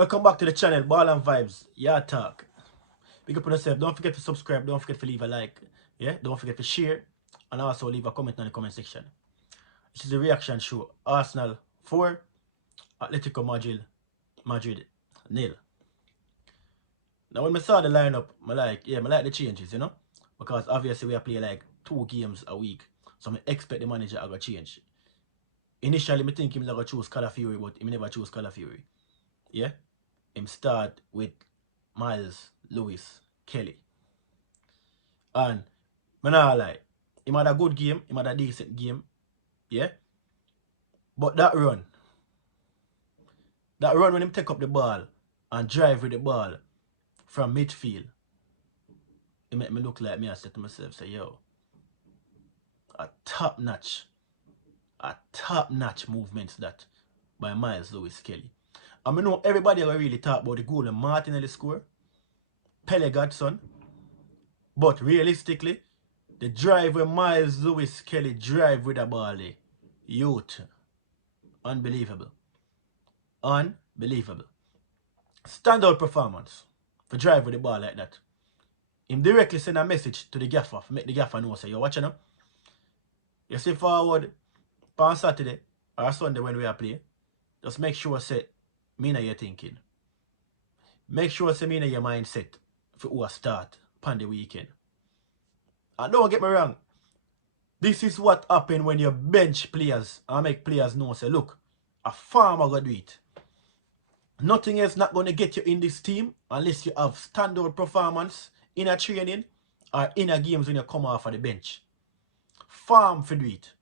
Welcome back to the channel, Ball and Vibes. Yeah, talk. Pick up on yourself. Don't forget to subscribe. Don't forget to leave a like. Yeah, don't forget to share. And also leave a comment in the comment section. This is the reaction show. Arsenal 4, Atletico Madrid 0. Now when I saw the lineup, I like the changes, Because obviously we play like 2 games a week. So I expect the manager to change. Initially, I think him going to choose Calafiori, but he never choose Calafiori. Yeah? Him start with Myles Lewis-Skelly. And I not lie, he had a good game, he had a decent game, yeah? But that run when him take up the ball and drive with the ball from midfield, it make me look like me. I said to myself, say, yo, a top-notch movements that by Myles Lewis-Skelly. And I know everybody will really talk about the goal and Martinelli score, Pele Godson, but realistically, the drive where Myles Lewis-Skelly drive with the ball, youth, unbelievable. Unbelievable. Standout performance for drive with the ball like that. Him directly send a message to the gaffer, make the gaffer know, say, you're watching him. You see forward on Saturday or Sunday when we are playing, just make sure say, me know you're thinking. Make sure say, me know your mindset for who start upon the weekend. And don't get me wrong, this is what happen when you bench players and make players know, say, look, a farmer gonna do it. Nothing else not going to get you in this team unless you have standout performance in a training or in a games when you come off of the bench. Farm for do it.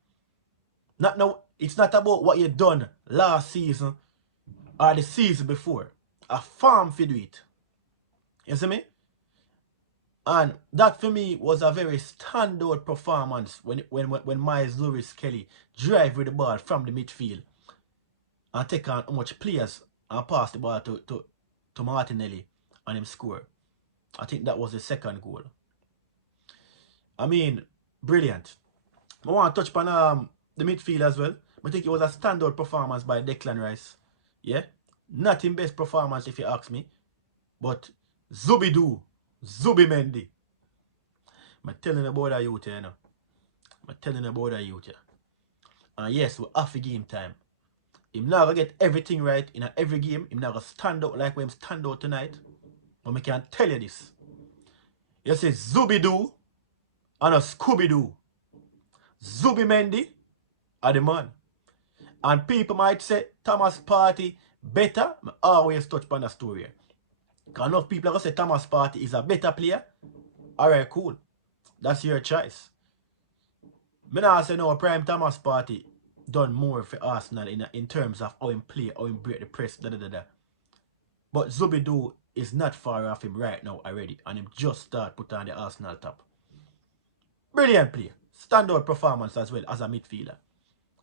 It's not about what you done last season or the season before. A farm for do it. You see me? And that for me was a very standout performance when Myles Lewis-Skelly drive with the ball from the midfield and take on how much players and pass the ball to Martinelli and him score. I think that was the second goal. I mean, brilliant. I want to touch upon the midfield as well. I think it was a standout performance by Declan Rice. Yeah? Not his best performance if you ask me. But Zubi Mendy. I'm telling you about that youth here, I'm telling you about that youth here. And yes, we're off the game time. Him not gonna get everything right in every game. Him not gonna stand out like when him stand out tonight. But I can tell you this. You say Zubi-Doo and a Scooby-Doo. Zubi Mendy are the man. And people might say Thomas Partey better. I always touch upon the story. Because enough people are going to say Thomas Partey is a better player. Alright, cool. That's your choice. I not say no, Prime Thomas Partey done more for Arsenal in terms of how him play, how him break the press, But Zubi-Doo is not far off him right now already. And him just start put on the Arsenal top. Brilliant play. Standout performance as well as a midfielder.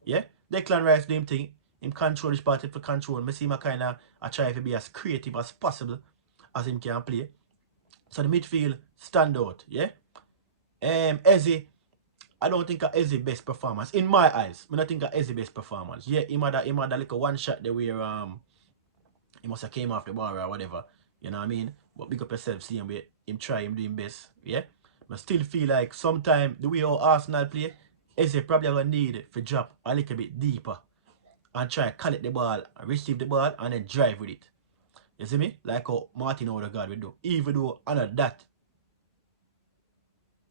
Yeah? Declan Rice do him thing. Him control his party for control. I see him kind of try to be as creative as possible as him can play. So the midfield stand out. Yeah? Eze, I don't think Eze best performance. In my eyes, I don't think Eze best performance. Yeah, he had a like a one shot there where he must have came off the bar or whatever. You know what I mean? But big up yourself, see him try him doing best. Yeah? I still feel like sometimes the way how Arsenal play, Eze probably going to need to drop a little bit deeper and try to collect the ball, receive the ball, and then drive with it. You see me? Like how Martin Odegaard will do. Even though under that,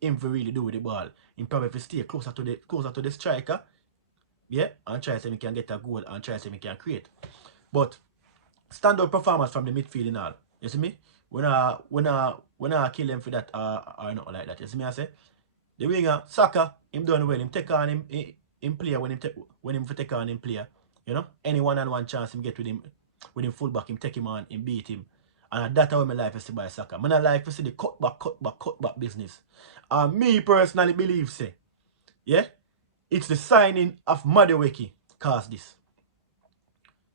him for really do with the ball, him probably if stay closer to the striker, yeah, and try to see if he can get a goal and try to see if he can create. But standout performance from the midfield and all. You see me? When I kill him for that or not like that. You see me I say? The winger, Saka, him done well. Him take on him player when him take on him player. You know? Any one-on-one chance him get with him fullback, him take him on, him beat him. And that's how my life is to buy Saka. I like to see the cut back business. And me personally believe say, yeah, it's the signing of Madueke caused this.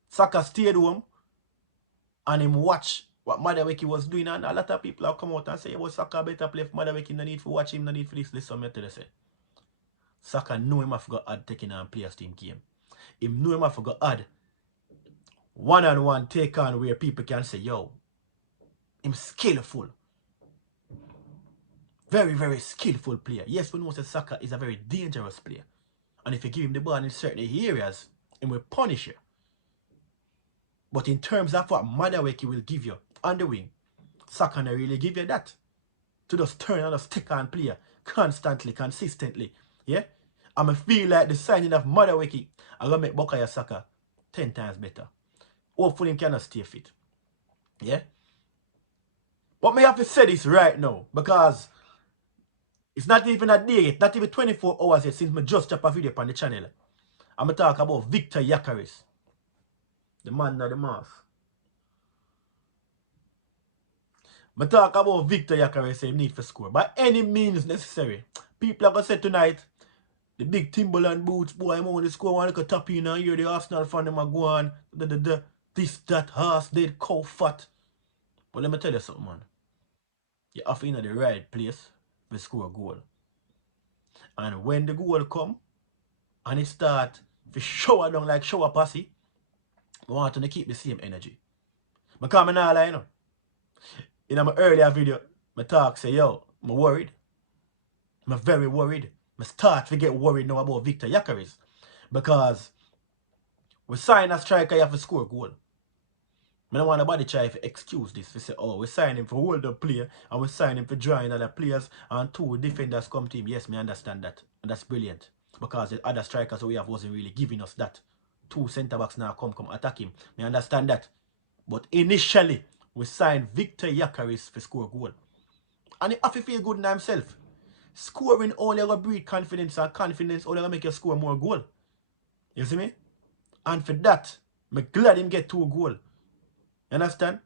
Saka stayed home and him watch what Madueke was doing, and a lot of people have come out and say, well, Saka better play for Madueke, no need for watch him, no need for this. Listen, I tell you, say. Saka know him have got add taking on players team game. Him know him have got add one-on-one take on where people can say, yo, him skillful. Very, very skillful player. Yes, we know that Saka is a very dangerous player. And if you give him the ball in certain areas, he will punish you. But in terms of what Madueke will give you on the wing, Saka not really give you that. To just turn and just take on player constantly, consistently. Yeah? And I feel like the signing of Madueke are going to make Bukayo Saka 10 times better. Hopefully he cannot stay fit. Yeah? But me have to say this right now, because it's not even a day yet, not even 24 hours yet since I just dropped a video on the channel. I'm going to talk about Viktor Gyokeres. The man of the mask. I talk about Viktor Gyokeres saying need for score. By any means necessary. People are going to say tonight, the big Timberland boots, boy, I'm on the score, one look at top in and hear the Arsenal fan them are going, this, that, horse, dead, cow, fat. But let me tell you something, man. You have to in the right place to score a goal. And when the goal come, and it start to shower down like shower passy, I want to keep the same energy. Because I'm not lying. In my earlier video, I talk say, yo, I'm worried. I'm very worried. I start to get worried now about Viktor Gyokeres. Because we sign a striker, you have to score a goal. I don't want nobody try to excuse this. We say, oh, we sign him for hold the player, and we sign him for drawing other players, and 2 defenders come to him. Yes, me understand that. And that's brilliant. Because the other strikers we have wasn't really giving us that. 2 centre-backs now come attack him. Me understand that. But initially, we signed Viktor Gyokeres for score a goal. And he have to feel good in himself. Scoring only going to breed confidence, and confidence only going to make you score more goal. You see me? And for that, I'm glad him get 2 goals. You understand?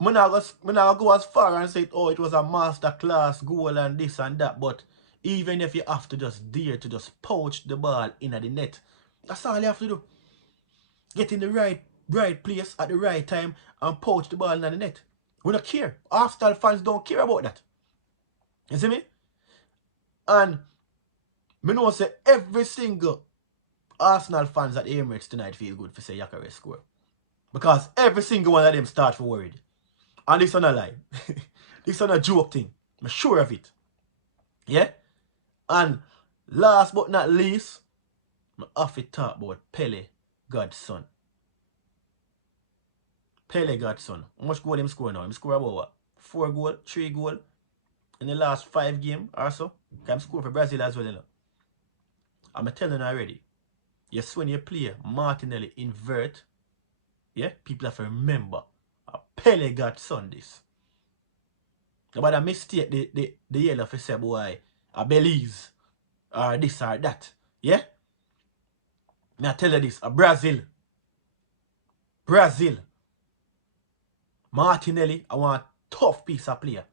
I'm not go as far and say, oh, it was a masterclass goal and this and that. But even if you have to just dare to just poach the ball in the net, that's all you have to do. Get in the right place at the right time and poach the ball in the net. We don't care. Arsenal fans don't care about that. You see me? And I know say every single Arsenal fans at Emirates tonight feel good for say Gyokeres score. Because every single one of them start for worried. And this is not a lie. This is not a joke thing. I'm sure of it. Yeah? And last but not least, I have to talk about Pele, God's son. Pele, God's son. How much goal him score now? Him score about what? 4 goals, 3 goals in the last 5 games or so. I'm scoring for Brazil as well. You know? I'm telling you already. Yes, when you play Martinelli invert, yeah, people have to remember a Pele God's son this. Nobody mistake the yellow for say, boy, a Belize or this or that. Yeah? Me I tell you this, a Brazil. Martinelli, I want a tough piece of player.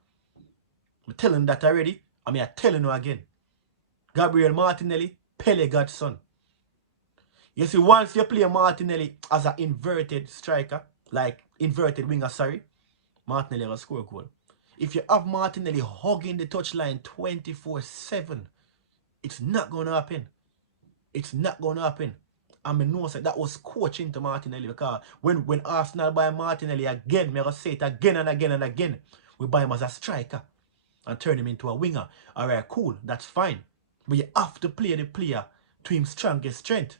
I'm telling you that already, and I'm telling you again. Gabriel Martinelli, Pele God's son. You see, once you play Martinelli as an inverted striker, like inverted winger, sorry, Martinelli will score a goal. If you have Martinelli hugging the touchline 24/7, it's not going to happen. It's not going to happen. And I know that was coaching to Martinelli, because when Arsenal buy Martinelli again, I'm going to say it again and again and again, we buy him as a striker and turn him into a winger. Alright, cool, that's fine. But you have to play the player to his strongest strength.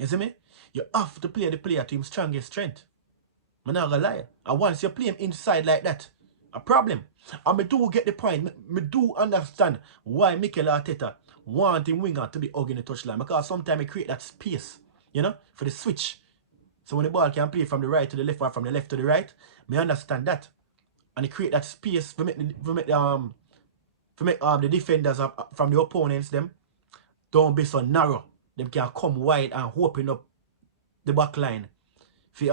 You see me? You have to play the player to his strongest strength. I'm not gonna lie. And once you play him inside like that, a problem. And I do get the point. I do understand why Mikel Arteta want him winger to be hugging the touchline. Because sometimes he create that space, you know, for the switch. So when the ball can play from the right to the left or from the left to the right, I understand that. And he create that space for make the defenders from the opponents them don't be so narrow. Them can come wide and open up the back line for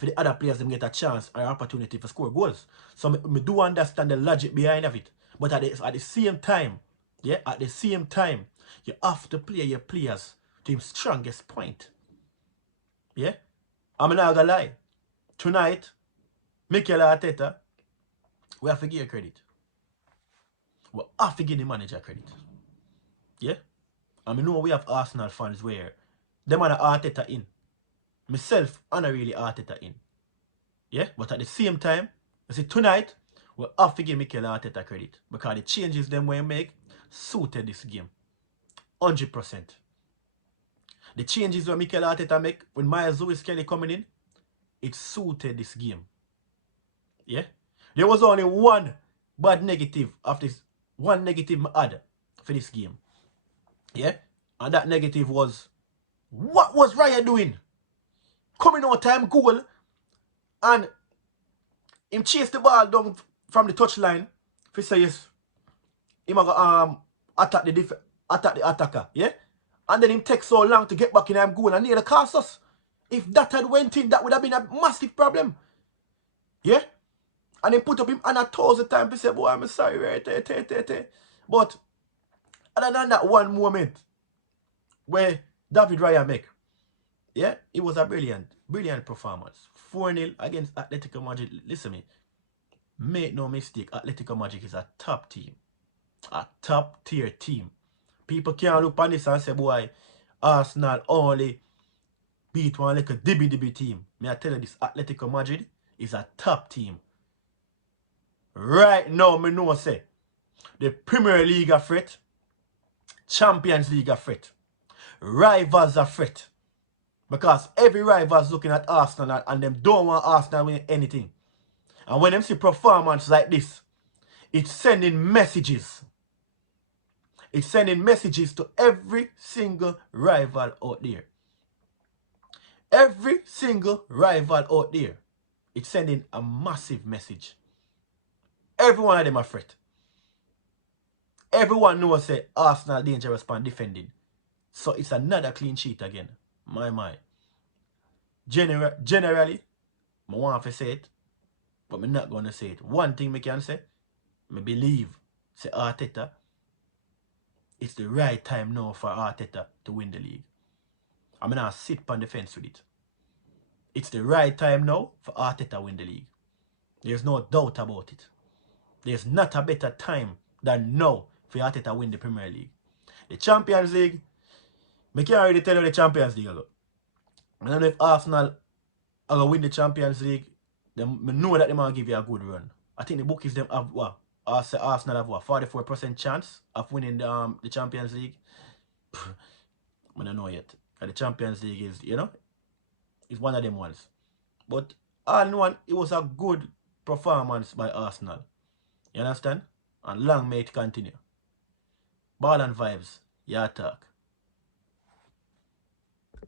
the other players them get a chance or opportunity for score goals. So me do understand the logic behind of it. But at the same time, yeah, at the same time, you have to play your players to his strongest point. Yeah? I'm not gonna lie. Tonight, Mikel Arteta, we have to give credit. We have to give the manager credit. Yeah? And I know we have Arsenal fans where them and Arteta in. myself, and I really Arteta in. Yeah? But at the same time, I see tonight, we have to give Mikel Arteta credit. Because the changes them we make suited this game. 100%. The changes that Mikel Arteta make when Myles Lewis-Skelly coming in, it suited this game. Yeah? There was only one bad negative of this, one negative I had for this game. Yeah? And that negative was, what was Raya doing? Coming on time goal, and him chase the ball down from the touchline. If he say yes, he might attack the attacker, yeah? And then him take so long to get back in him goal and nearly cost us. If that had went in, that would have been a massive problem. Yeah? And he put up him and 1,000 times to say, boy, I'm sorry, right? But other than that one moment where David Raya make, yeah, it was a brilliant performance. 4-0 against Atletico Madrid. Listen to me. Make no mistake, Atletico Madrid is a top team. A top tier team. People can't look on this and say, boy, Arsenal only beat one like a dibby team. May I tell you this, Atletico Madrid is a top team. Right now, me know say, the Premier League are threat, Champions League are threat, rivals are threat. Because every rival is looking at Arsenal and them don't want Arsenal win anything. And when them see performance like this, it's sending messages. It's sending messages to every single rival out there. Every single rival out there. It's sending a massive message. Every one of them are threat. Everyone knows say Arsenal dangerous pan defending. So it's another clean sheet again. My. Generally, I want to say it, but I'm not going to say it. One thing I can say, I believe, say Arteta, it's the right time now for Arteta to win the league. I'm going to sit on the fence with it. It's the right time now for Arteta to win the league. There's no doubt about it. There's not a better time than now for Arteta to win the Premier League. The Champions League, I can't already tell you the Champions League ago. I don't know if Arsenal are going to win the Champions League. I know that they might give you a good run. I think the bookies them have what? Arsenal have what? 44% chance of winning the Champions League. I don't know yet. The Champions League is, you know, it's one of them ones. But all in one, it was a good performance by Arsenal. You understand? And long may it continue. Ball and vibes. Yeah, talk.